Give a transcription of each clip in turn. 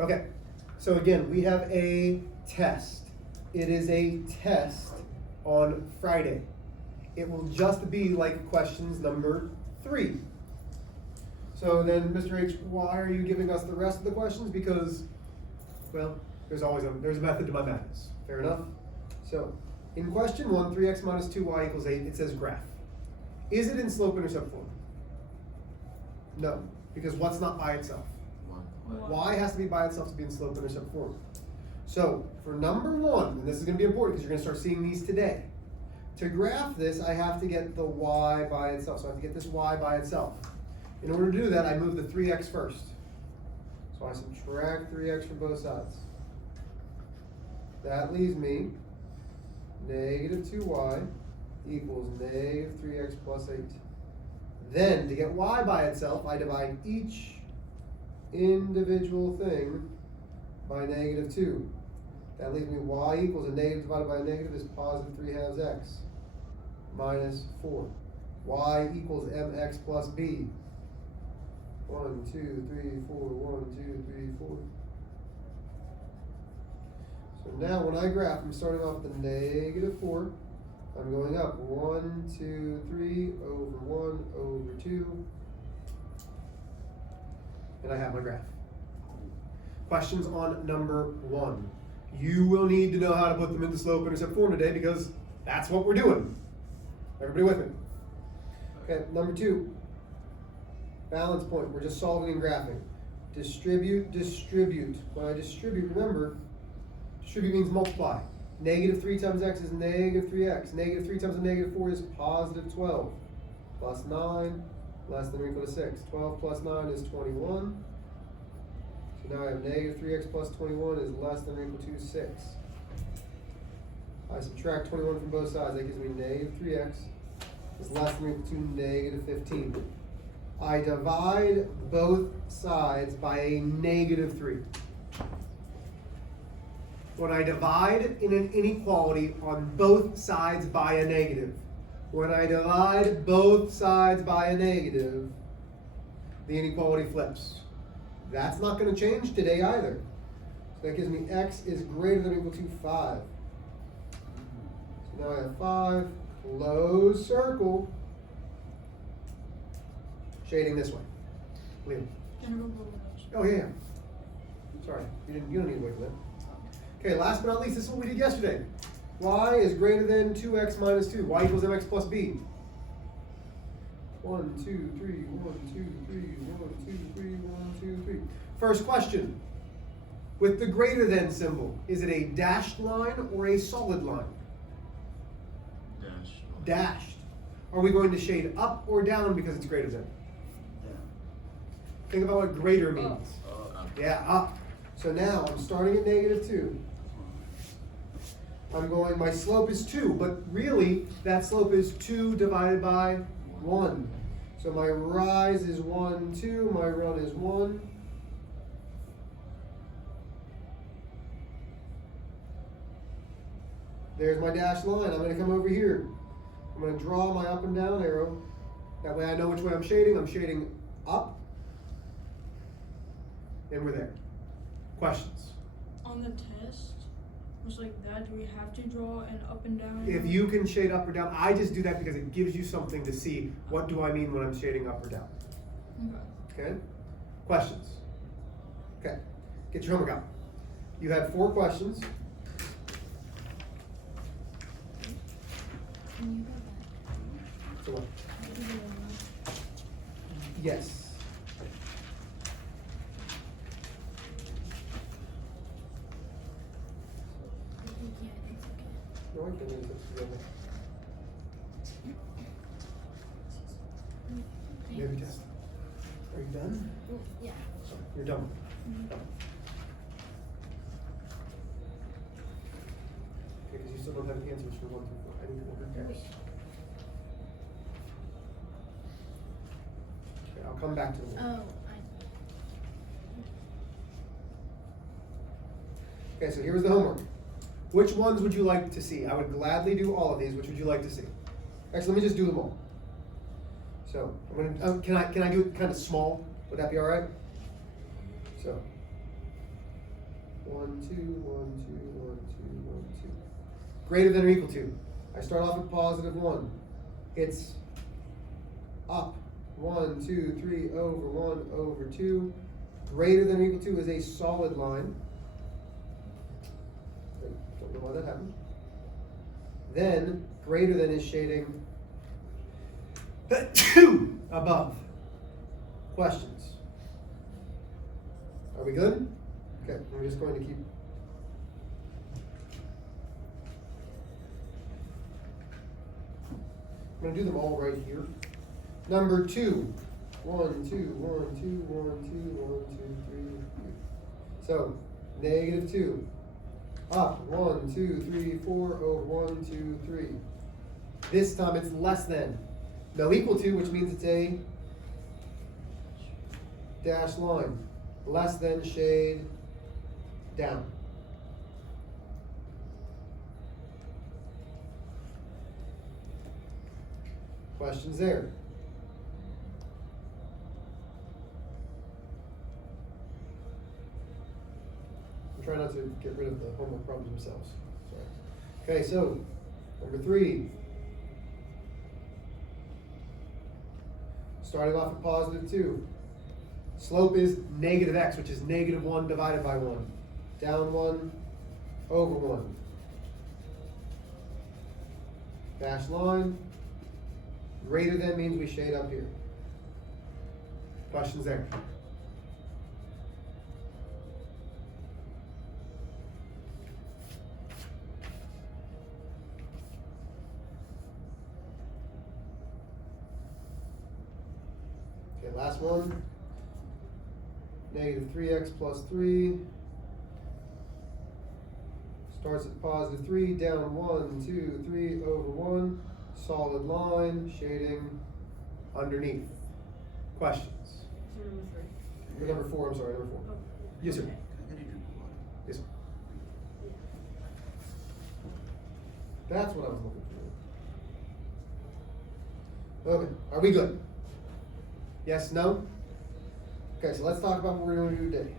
Okay, so again, we have a test. It is a test on Friday. It will just be like questions number 3. So then, Mr. H, why are you giving us the rest of the questions? Because, well, there's a method to my madness. Fair enough? So, in question 1, 3x minus 2y equals 8, it says graph. Is it in slope-intercept form? No, because what's not by itself? Y has to be by itself to be in slope-intercept form. So, for number 1, and this is going to be important because you're going to start seeing these today. To graph this, I have to get the y by itself. So I have to get this y by itself. In order to do that, I move the 3x first. So I subtract 3x from both sides. That leaves me negative 2y equals negative 3x plus 8. Then, to get y by itself, I divide each individual thing by negative 2. That leaves me y equals a negative divided by a negative is positive 3 halves x minus 4. Y equals mx plus b. 1, 2, 3, 4, 1, 2, 3, 4. So now when I graph, I'm starting off with the negative 4. I'm going up 1, 2, 3, over 1, over 2. And I have my graph. Questions on number 1. You will need to know how to put them into slope-intercept form today because that's what we're doing. Everybody with me? Okay, number 2. Balance point. We're just solving and graphing. Distribute, distribute. When I distribute, remember, distribute means multiply. Negative 3 times x is negative 3x. Negative 3 times a negative 4 is positive 12. Plus 9, less than or equal to 6. 12 plus 9 is 21. So now I have negative 3x plus 21 is less than or equal to 6. I subtract 21 from both sides. That gives me negative 3x is less than or equal to negative 15. I divide both sides by a negative 3. When I divide in an inequality on both sides by a negative, when I divide both sides by a negative, the inequality flips. That's not going to change today either. So that gives me x is greater than or equal to 5. So now I have 5, close circle, shading this way. Liam. Oh yeah. Sorry, you don't need to wait for that. Okay, last but not least, this is what we did yesterday. Y is greater than 2x minus 2. Y equals mx plus b. 1, 2, 3, 1, 2, 3, 1, 2, 3, 1, 2, 3. First question. With the greater than symbol, is it a dashed line or a solid line? Dashed. Dashed. Are we going to shade up or down because it's greater than? Yeah. Think about what greater means. Up. Yeah, up. So now I'm starting at negative 2. I'm going, my slope is 2, but really that slope is 2 divided by 1. So my rise is 1, 2, my run is 1. There's my dashed line. I'm going to come over here. I'm going to draw my up and down arrow. That way I know which way I'm shading. I'm shading up. And we're there. Questions? On the test, just like that, do we have to draw an up and down? If you can shade up or down, I just do that because it gives you something to see. What do I mean when I'm shading up or down? Okay? Questions? Okay. Get your homework out. You had 4 questions. Can you go back? So what? What is it? Yes. Yeah, it's okay. No, I can use this together. Maybe test. Are you done? Oh, yeah. You're done. Okay, because you still don't have answers for 1 through 4. I need to order pairs. Okay, I'll come back to them. Oh, Okay, so here's the homework. Which ones would you like to see? I would gladly do all of these. Which would you like to see? Actually, let me just do them all. So I'm gonna. Can I do it kind of small? Would that be all right? So 1, 2, 1, 2, 1, 2, 1, 2. Greater than or equal to. I start off with positive 1. It's up 1, 2, 3 over 1 over 2. Greater than or equal to is a solid line. Don't know why that happened. Then greater than is shading 2 above. Questions? Are we good? Okay, we're just going to keep. I'm going to do them all right here. Number 2. 1, 2, 1, 2, 1, 2, 1, 2, 3. So, negative 2. Up 1, 2, 3, 4 over 1, 2, 3. This time it's less than. No equal to, which means it's a dashed line. Less than shade down. Questions there? I'm trying not to get rid of the homework problems themselves. Sorry. Okay, so number 3. Starting off at positive 2. Slope is negative x, which is negative 1 divided by 1. Down 1 over 1. Dashed line. Greater than means we shade up here. Questions there? Okay, last one. Negative 3x plus 3. Starts at positive 3, down 1, 2, 3 over 1. Solid line, shading underneath. Questions? So number 3. Number 4, I'm sorry, number 4. Oh. Yes, sir. Okay. Yes, sir. That's what I was looking for. Okay, are we good? Yes, no? Okay, so let's talk about what we're going to do today.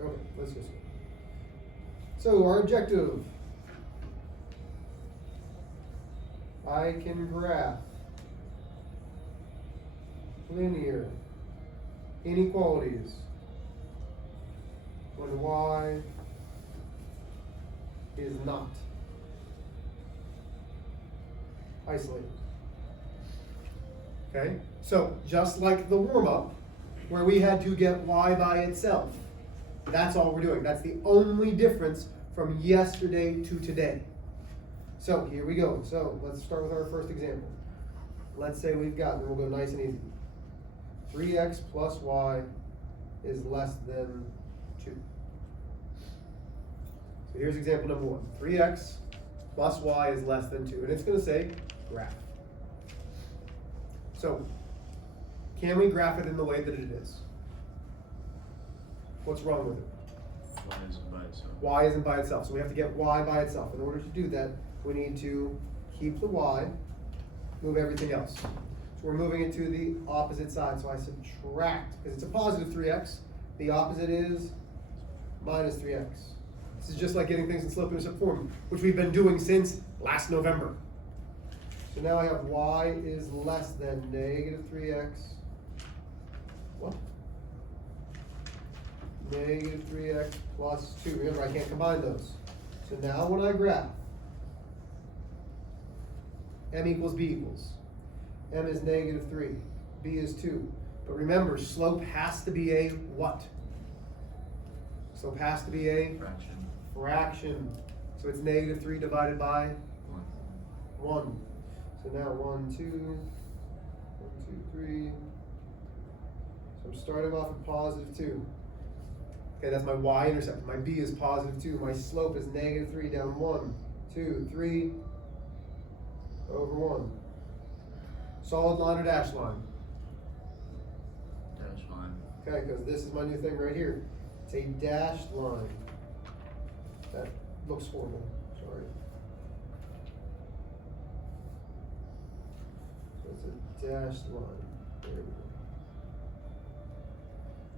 Okay, let's just. So our objective. I can graph linear inequalities when y is not isolated. Okay, so just like the warm-up where we had to get y by itself, that's all we're doing. That's the only difference from yesterday to today. So here we go. So let's start with our first example. Let's say we've got, and we'll go nice and easy. 3x plus y is less than 2. So here's example number 1. 3x plus y is less than 2. And it's going to say graph. So can we graph it in the way that it is? What's wrong with it? Y isn't by itself. Y isn't by itself. So we have to get y by itself. In order to do that, we need to keep the y, move everything else. So we're moving it to the opposite side. So I subtract, because it's a positive 3x. The opposite is minus 3x. This is just like getting things in slope-intercept form, which we've been doing since last November. So now I have y is less than negative 3x. What? Negative 3x plus 2. Remember, I can't combine those. So now when I graph, m equals b equals. M is negative 3. B is 2. But remember, slope has to be a what? Slope has to be a Fraction. fraction. So it's negative 3 divided by 1. 1. So now 1, 2, 1, 2, 3. So I'm starting off with positive 2. Okay, that's my y-intercept. My b is positive 2. My slope is negative 3 down 1, 2, 3 over 1. Solid line or dashed line? Dash line. Okay, because this is my new thing right here. It's a dashed line. That looks horrible, sorry. So it's a dashed line. There we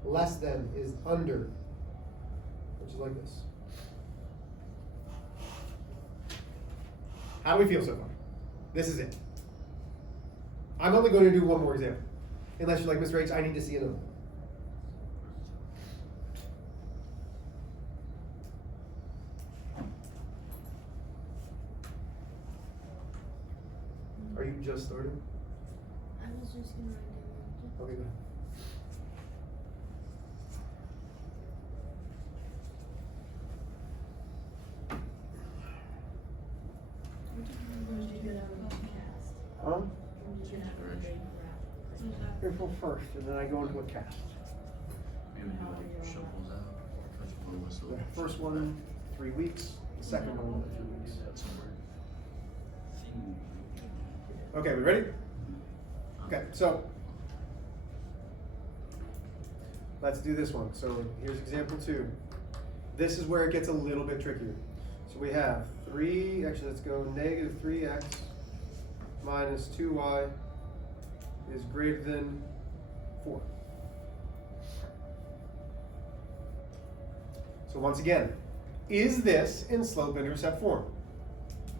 go. Less than is under, which is like this. How do we feel so far? This is it. I'm only going to do one more example. Unless you're like, Mr. H, I need to see another. Are you just starting? I was just gonna do Okay, good. Huh? April 1st, and then I go into a cast. Maybe do like shuffles out. Touch blue whistle. The first one, 3 weeks. The second one, 3 weeks. That's somewhere. Okay, we ready? Okay, so let's do this one. So here's example 2. This is where it gets a little bit trickier. So we have actually let's go negative 3x minus 2y is greater than 4. So once again, is this in slope-intercept form?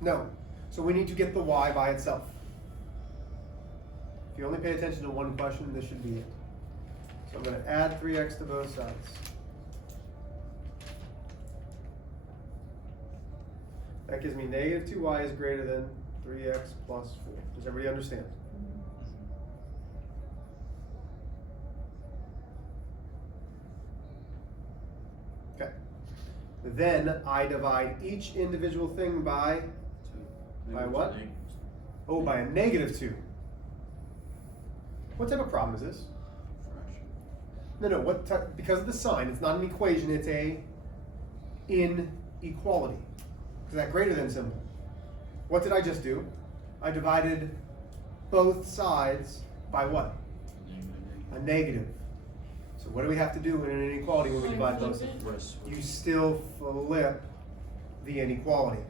No. So we need to get the y by itself. If you only pay attention to one question, this should be it. So I'm going to add 3x to both sides. That gives me negative 2y is greater than 3x plus 4. Does everybody understand? Okay. Then I divide each individual thing by what? Oh, by a negative 2. What type of problem is this? No, because of the sign, it's not an equation, it's a inequality. Because that greater than symbol. What did I just do? I divided both sides by what? A negative. So what do we have to do in an inequality when we divide both sides? You still flip the inequality.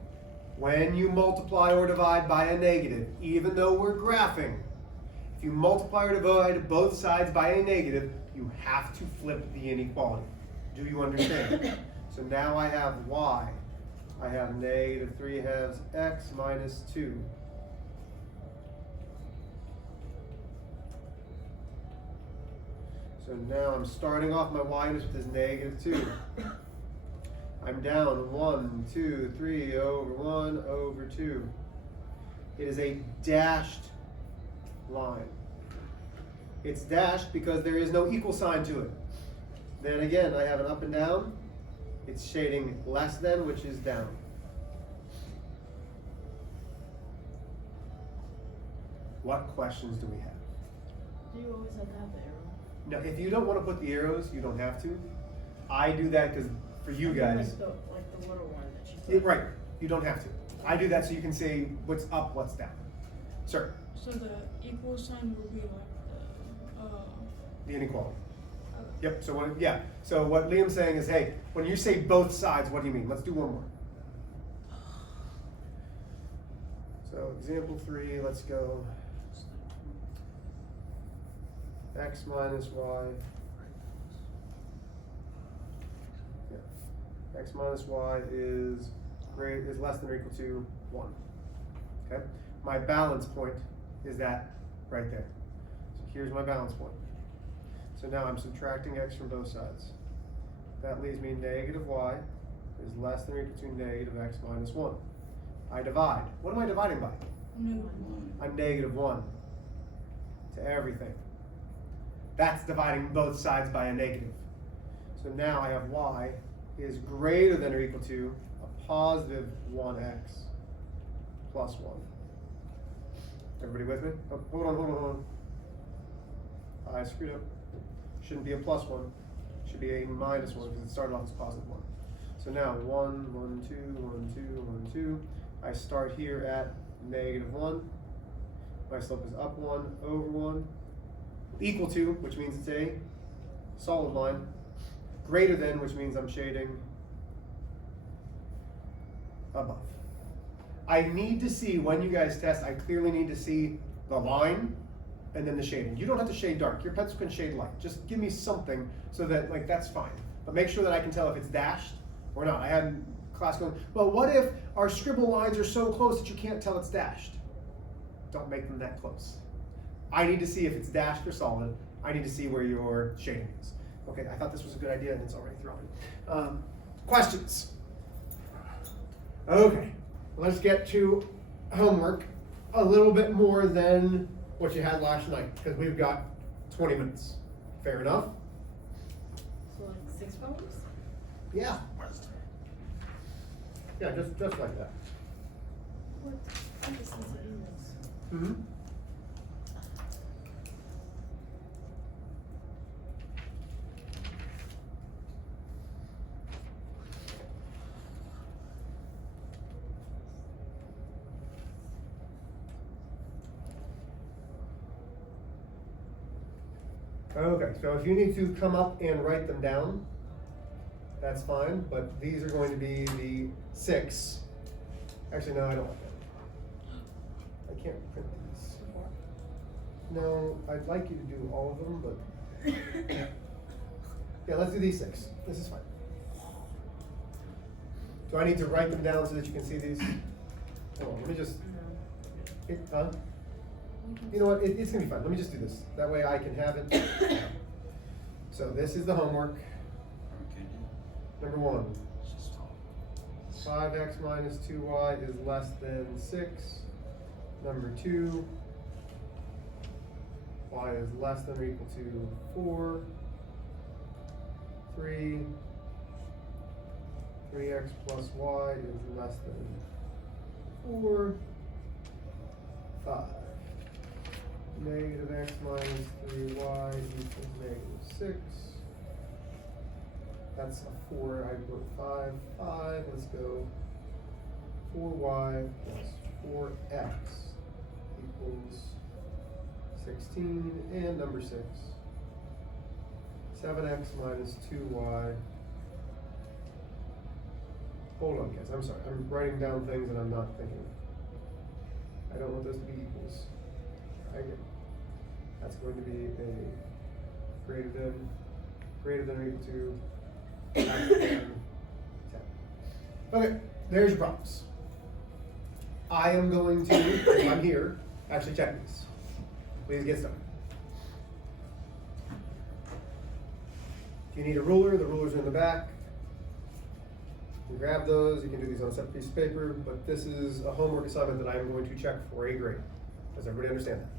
When you multiply or divide by a negative, even though we're graphing, if you multiply or divide both sides by a negative, you have to flip the inequality. Do you understand? So now I have y. I have negative 3/2 x minus 2. So now I'm starting off my y-units with this negative 2. I'm down 1, 2, 3 over 1 over 2. It is a dashed line. It's dashed because there is no equal sign to it. Then again, I have an up and down. It's shading less than, which is down. What questions do we have? Do you always have to have the arrow? Now, if you don't want to put the arrows, you don't have to. I do that because for you guys, Like the little one that you yeah, put. right, you don't have to. I do that so you can say what's up, what's down. Sir, So the equal sign will be like the inequality. Yep, so what Liam's saying is, hey, when you say both sides, what do you mean? Let's do one more. So example 3, let's go x minus y. Yeah. X minus y is less than or equal to 1. Okay? My balance point is that right there. So here's my balance point. So now I'm subtracting x from both sides. That leaves me negative y is less than or equal to negative x minus 1. I divide. What am I dividing by? A negative 1 to everything. That's dividing both sides by a negative. So now I have y is greater than or equal to a positive 1x plus 1. Everybody with me? Oh, hold on. I screwed up. Shouldn't be a plus 1. Should be a minus 1 because it started off as positive 1. So now 1, 1, 2, 1, 2, 1, 2. I start here at negative 1. My slope is up 1 over 1. Equal to, which means it's a solid line. Greater than, which means I'm shading above. I need to see, when you guys test, I clearly need to see the line and then the shading. You don't have to shade dark. Your pencil can shade light. Just give me something so that, like, that's fine. But make sure that I can tell if it's dashed or not. I had class going, well, what if our scribble lines are so close that you can't tell it's dashed? Don't make them that close. I need to see if it's dashed or solid. I need to see where your shading is. Okay, I thought this was a good idea and it's already thrown. Questions? Okay, let's get to homework a little bit more than what you had last night, because we've got 20 minutes. Fair enough? So like 6 problems? Yeah. Yeah, just like that. What? I just need to do this. Mm-hmm. Okay, so if you need to come up and write them down, that's fine, but these are going to be the 6. Actually, no, I don't want that. I can't print these. No, I'd like you to do all of them, but yeah, let's do these 6. This is fine. Do I need to write them down so that you can see these? Hold on, let me just, huh? You know what, it's gonna be fine, let me just do this, that way I can have it. So this is the homework, Okay, number 1. it's just all. 5x minus 2y is less than 6. Number 2, y is less than or equal to 4. 3, 3x plus y is less than 4. 5. Negative x minus 3y equals negative 6. That's a 4, I put 5, 5, let's go. 4y plus 4x equals 16, and number 6. 7x minus 2y. Hold on guys, I'm sorry, I'm writing down things and I'm not thinking. I don't want those to be equals. I get it. That's going to be a greater than or equal to less than 10. Okay, there's your problems. I am going to, if I'm here, actually check these. Please get started. If you need a ruler, the rulers are in the back. You can grab those, you can do these on a separate piece of paper, but this is a homework assignment that I am going to check for a grade. Does everybody understand that?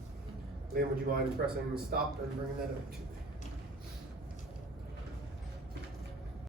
Liam, would you mind pressing stop and bringing that over to me?